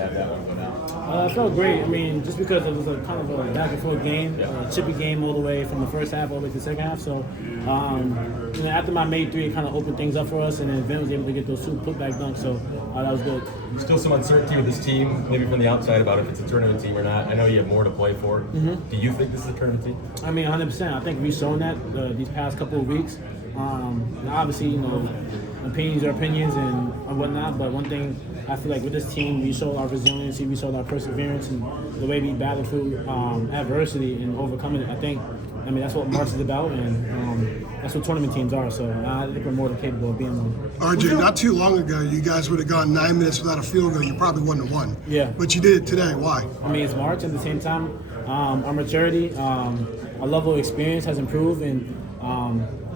have that one go down? It felt great. I mean, just because it was a kind of a back and forth game, chippy game all the way from the first half all the way to the second half. So, after my made three, it kind of opened things up for us, and then Vin was able to get those two putback dunks. So that was good. Still some uncertainty with this team, maybe from the outside about if it's a tournament team or not. I know you have more to play for. Mm-hmm. Do you think this is a tournament team? I mean, 100%. I think we've shown that these past couple of weeks. And obviously, opinions are opinions and whatnot, but one thing I feel like with this team, we showed our resiliency, we showed our perseverance, and the way we battled through adversity and overcoming it. I mean, that's what March is about, and that's what tournament teams are. So I think we're more than capable of being one. RJ, not too long ago, you guys would have gone 9 minutes without a field goal. You probably wouldn't have won. Yeah. But you did it today. Why? I mean, it's March. At the same time, our maturity, our level of experience has improved, and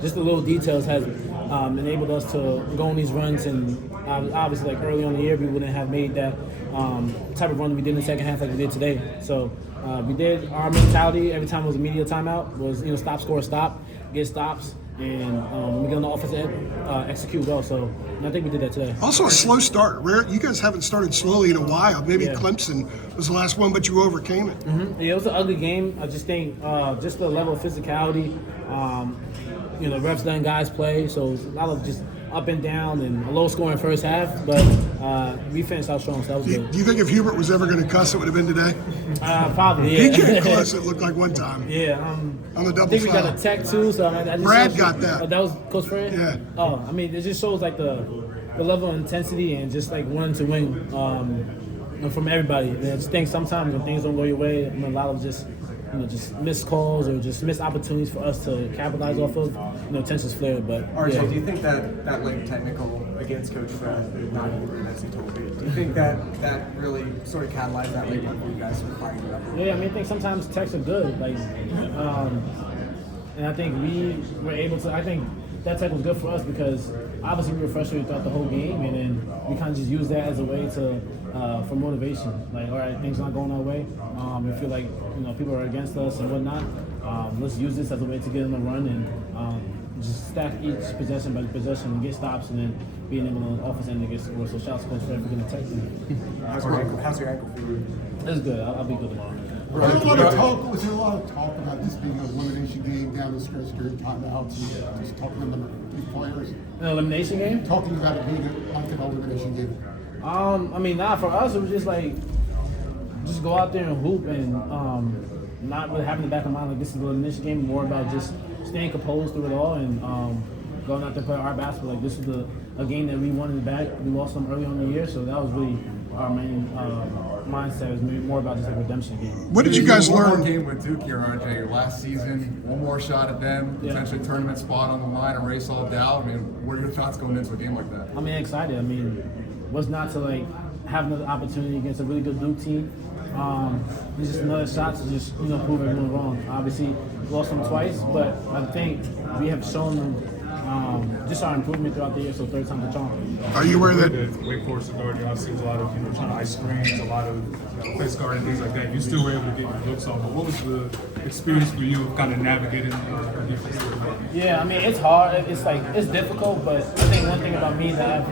just the little details has enabled us to go on these runs. And obviously, like early on in the year, we wouldn't have made that type of run we did in the second half like we did today. So we did our mentality every time it was a media timeout was stop, score, stop, get stops, and we get on the offensive end, execute well. So I think we did that today. Also a slow start. You guys haven't started slowly in a while. Maybe Clemson was the last one, but you overcame it. Mm-hmm. Yeah, it was an ugly game. I just think just the level of physicality. Refs letting guys play, so it's a lot of just up and down and a low scoring first half, but we finished out strong, so that was good. Do you think if Hubert was ever going to cuss, it would have been today? Probably, yeah. He can't cuss, it looked like one time. Yeah. On the double I think we foul. got a tech too, so I just Brad got that. Oh, that was Coach Fred? Yeah. Oh, I mean, it just shows like the level of intensity and just like wanting to win from everybody. And I just think sometimes when things don't go your way, a lot of just missed calls or just missed opportunities for us to capitalize off of. Tensions flared, but RJ, do you think that late technical against Coach Fred, not even as he told me, do you think that really sort of catalyzed that late one for you guys for firing it up? Yeah, I mean, I think sometimes techs are good, and I think we were able to. I think that tech was good for us because obviously we were frustrated throughout the whole game, and then we kind of just used that as a way to for motivation. Like, all right, things not going our way. We feel like people are against us and whatnot. Let's use this as a way to get in the run and just stack each possession by possession and get stops, and then being able to offense end to get scores. So shout out to Coach Fred for getting tech. How's your ankle for you? It's good. I'll be good tomorrow. Was there a lot of talk about this being an elimination game down the stretch during timeouts and just talking about the players? An elimination game? Talking about it being like an elimination game. I mean, for us, it was just like, just go out there and hoop and not really having the back of mind like this is an elimination game, more about just staying composed through it all and going out there and play our basketball. Like, this is a game that we wanted back. We lost them early on in the year, so that was really our main mindset. Was maybe more about just a redemption game. What did you guys learn? One more game with Duke here, RJ. Last season, one more shot at them, potentially tournament spot on the line, erase all doubt. I mean, what are your thoughts going into a game like that? I mean, excited. I mean, what's not to have another opportunity against a really good Duke team? It's just another shot to just prove everyone wrong. Obviously, lost them twice, but I think we have shown them just our improvement throughout the year. So third time the charm. Are you aware that Wake Forest authority obviously was a lot of trying to ice screens, a lot of place guard and things like that. You still were able to get your looks off. But what was the experience for you of kind of navigating the defense? Yeah, I mean, it's hard. It's difficult, but I think one thing about me that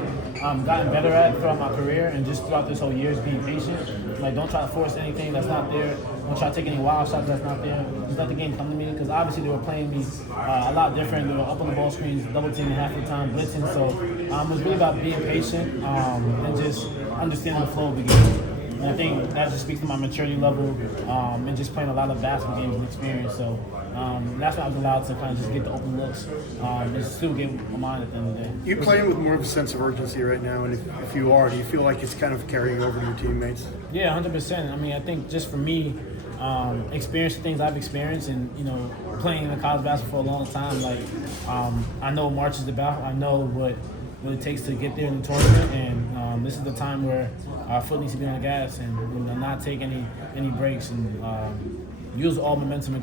I've gotten better at throughout my career and just throughout this whole year is being patient. Like, don't try to force anything that's not there. Don't try to take any wild shots that's not there. Just let the game come to me, because obviously they were playing me a lot different. They were up on the ball screens, double teaming half the time, blitzing. So it was really about being patient and just understanding the flow of the game. And I think that just speaks to my maturity level and just playing a lot of basketball games and experience. So that's why I was allowed to kind of just get the open looks and still get my mind at the end of the day. You're playing with more of a sense of urgency right now, and if you are, do you feel like it's kind of carrying over to your teammates? Yeah, 100%. I mean, I think just for me, experiencing things I've experienced and, playing in the college basketball for a long time, I know what March is about. I know what it takes to get there in the tournament, and this is the time where our foot needs to be on the gas and not take any breaks and use all momentum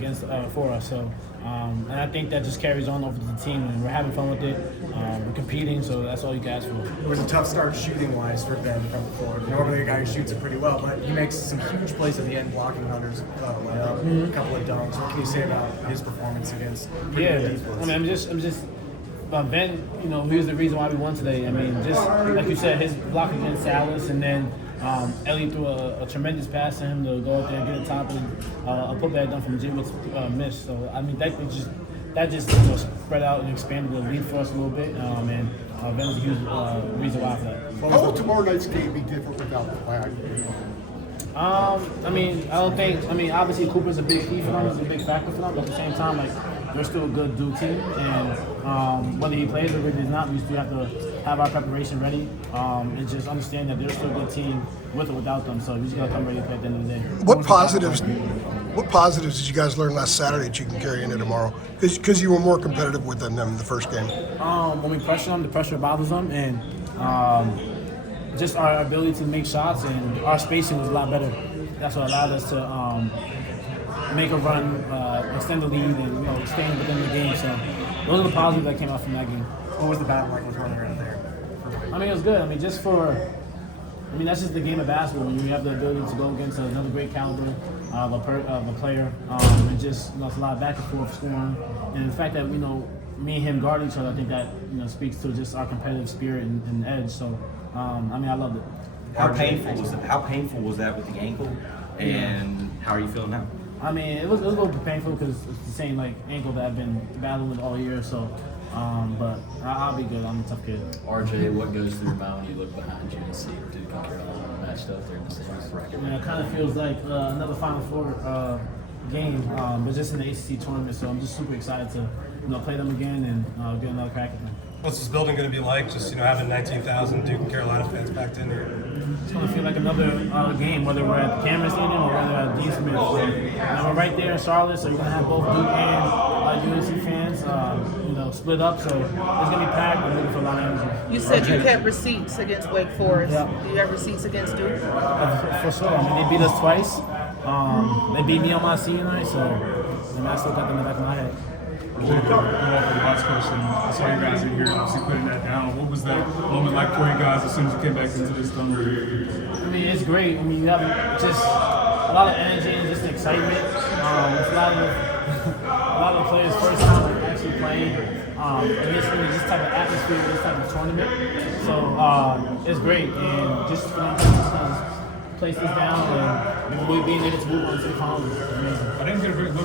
for us. So, and I think that just carries on over to the team, and we're having fun with it. We're competing, so that's all you can ask for. It was a tough start shooting-wise for Ben from the floor. Normally a guy who shoots it pretty well, but he makes some huge plays at the end, blocking Hunter's layup, a couple of dunks. What can you say about his performance against? Yeah, I mean, I'm just. Ben, he was the reason why we won today. I mean, just like you said, his block against Salas, and then Ellie threw a tremendous pass to him to go out there and get a top, and a putback done from Jim with miss. So I mean that just spread out and expanded the lead for us a little bit, and that was a huge reason why for that. How will tomorrow night's game be different without the flag? I mean, obviously Cooper's a big key for them, it's a big factor for them, but at the same time, like, they're still a good Duke team, and whether he plays or whether he's not, we still have to have our preparation ready, and just understand that they're still a good team with or without them, so we just gotta come ready to play at the end of the day. What positives did you guys learn last Saturday that you can carry into tomorrow? Because you were more competitive with them than the first game. When we pressure them, the pressure bothers them, and just our ability to make shots and our spacing was a lot better. That's what allowed us to make a run, extend the lead, and staying within the game. So those are the positives that came out from that game. What was the battle like with running around there? I mean, it was good. I mean, that's just the game of basketball. When you have the ability to go against another great caliber of a player, and just it's a lot of back and forth scoring, and the fact that me and him guard each other, I think that speaks to just our competitive spirit and edge. So I mean, I loved it. How painful was that with the ankle, and how are you feeling now? I mean, it was a little bit painful because it's the same ankle that I've been battling with all year. So, but I'll be good. I'm a tough kid. RJ, what goes through your mind when you look behind you and see Duke and Carolina matched up there in the series? Yeah, it kind of feels like another Final Four game, but just in the ACCT tournament. So I'm just super excited to play them again and get another crack at them. What's this building going to be like? Just having 19,000 Duke and Carolina fans packed in here. It's going to feel like another game, whether we're at the Cameron Stadium or whether we're at D. Smith. So, we're right there in Charlotte, so you're going to have both Duke and UNC fans, split up. So it's going to be packed. I'm looking for a lot of energy. You said you kept receipts against Wake Forest. Yeah. Do you have receipts against Duke? For sure. I mean, they beat us twice. They beat me on my senior night, so I still got them in the back of my head. Going off of the last question, I saw you guys in here obviously putting that down. What was that moment like for you guys as soon as you came back into this thunder? I mean, it's great. I mean, you have just a lot of energy and just excitement. It's a lot of the players' first time actually playing in this type of atmosphere, this type of tournament. So it's great, and just place this down and we being able to move on to the finals is amazing. I didn't get a great look